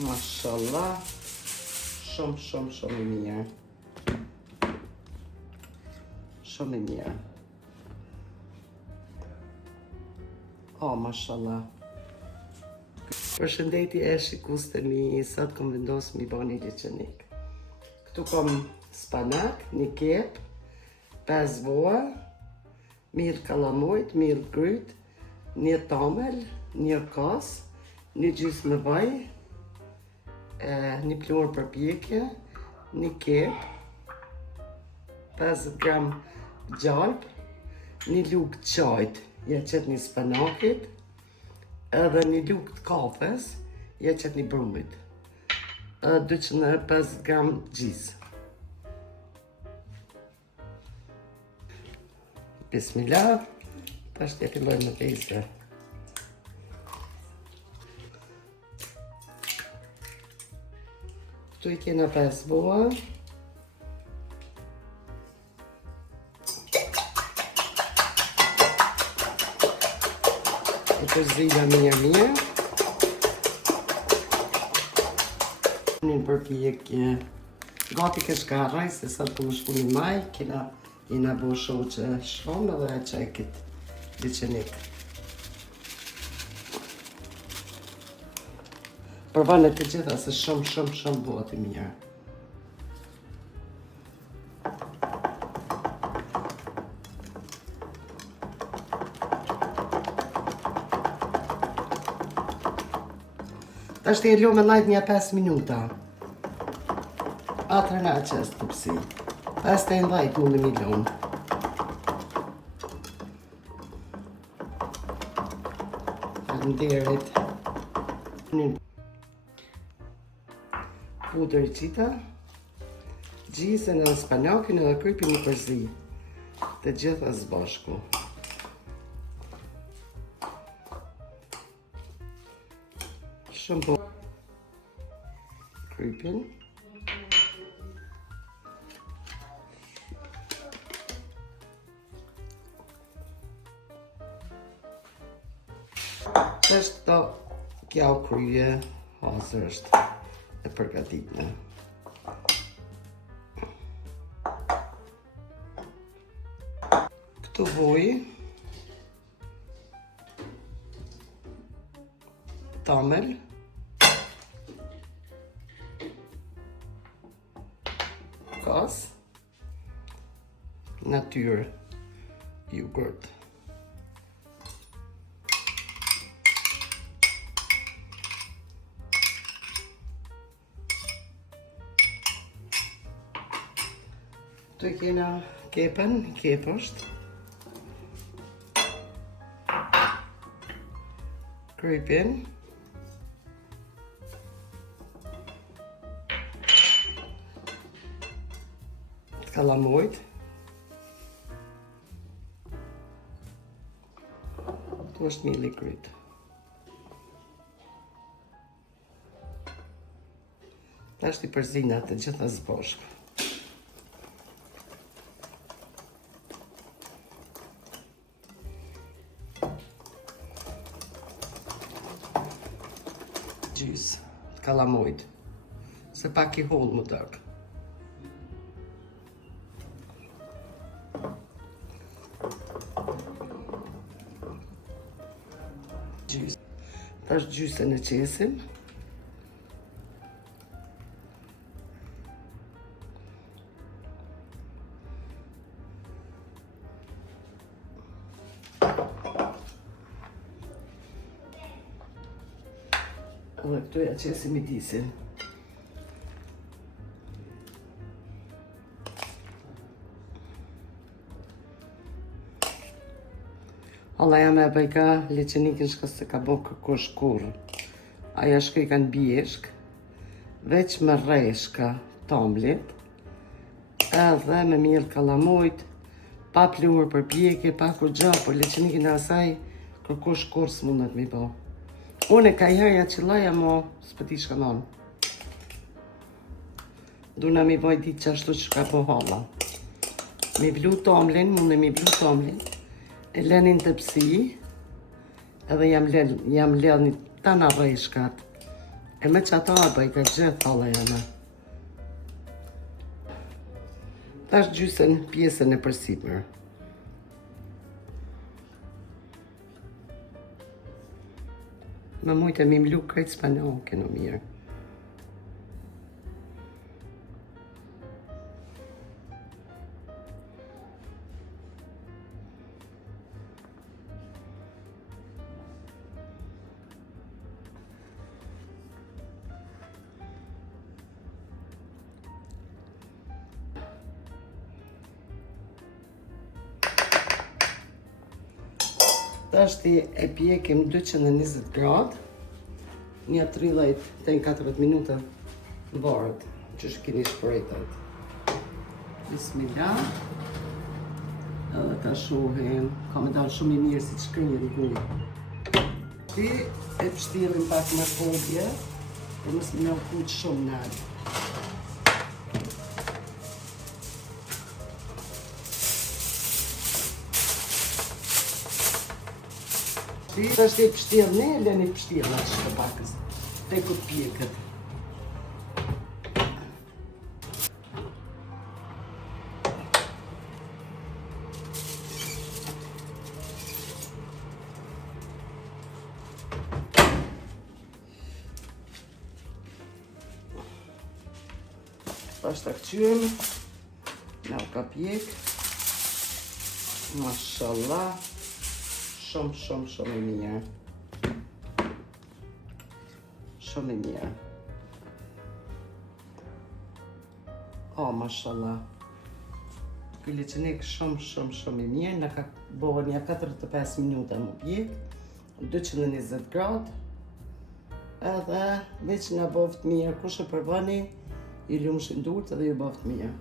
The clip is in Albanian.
Mashallah. Shumë i mirë. Shumë i mirë. Oh, mashallah. Përshëndetje e shikus të mi, sot kom vendosë mi bo një liçenik. Këtu kom spanak, një kep, 5 voa, mirë kalamojt, mirë gryt, një tamel, një kas, një gjysmë vaj, një plurë për pjekje, një kep, 50 gram gjalp, një luk qajt, ja qëtë një spanakit, edhe një luk të kafes, ja qëtë një brumit, 250 gram gjizë. Bismillah, tash të fillojmë në pejse. Këtu i kena 5 voa. E përzila mirë. Një përpjekje gati këshkarraj, se sa të më shku një maj, kena bo shoqe shumë edhe e qekit liçenik. Përvane të gjitha se shumë bëhet i mirë. Ta shtë e lo me najt një 5 minuta. Atër nga qestë të pësi. 5 të ndajt mu në milion. Faleminderit. Pudër i qita, gjisën edhe spanakin edhe krypin i përzi, të gjitha së bashku. Shumë po krypin. Qështë të kjau kryje, hasër është e përgatitme. Këtu voj, tamel, kas, natyrë jogurt. Këtu i kena kepen, kep është. Krypin. Kalamojt. Këtu është mili kryt. Ta është i përzina të gjitha së bashku. Gjysë, të kalamojt, se pak i hollë më tërë. Gjysë. Tash gjysën e qesim. Dhe këtu ja qesim i disin. Alla jam e bëjka liçenikin shka se ka bo kërkosh kur. Aja shkoj kanë bjeshk, veç me rreshka tamlit, edhe me mirë kalamojt, pa plurë për pjekje, pa kur gja, por liçenikin e asaj kërkosh kur s'mundet mi bo. Unë e ka herja që laja mo, s'pëti shka non. Duna mi boj ditë që ashtu që ka po halla. Mi blu tomlin, mund e mi blu tomlin, e lenin të pësi, edhe jam ledh një tana rreshkat, E me që ata bëj ka gjithë halla jana. Tash gjysën pjesën e përsipër. Më mujtë e mi mlu krejt spanjoke në mirë. Tash e pjekim 220 gradë, një 30 të 40 minuta në varët, që keni shpërejtat. Bismillah. Edhe ta shohim, ka me dalë shumë i mirë si të shkrinjë në gujë. Ti e pështirim pak me podje, për mos me kuq shumë nalë. Ti është e pështirë ne, e leni pështirë në që të pakës, te këtë pjekët. Pas të këqyëm, në ka pjekë, mashallah. Shumë i mirë. Shumë i mirë. O, mashallah. Ky leçenik shumë i mirë. Në ka bëhë një 45 minuta më pjekë. 220 gradë. Edhe veç nga bëftë mirë. Kush e përbani, i lumshin durët edhe ju bëftë mirë.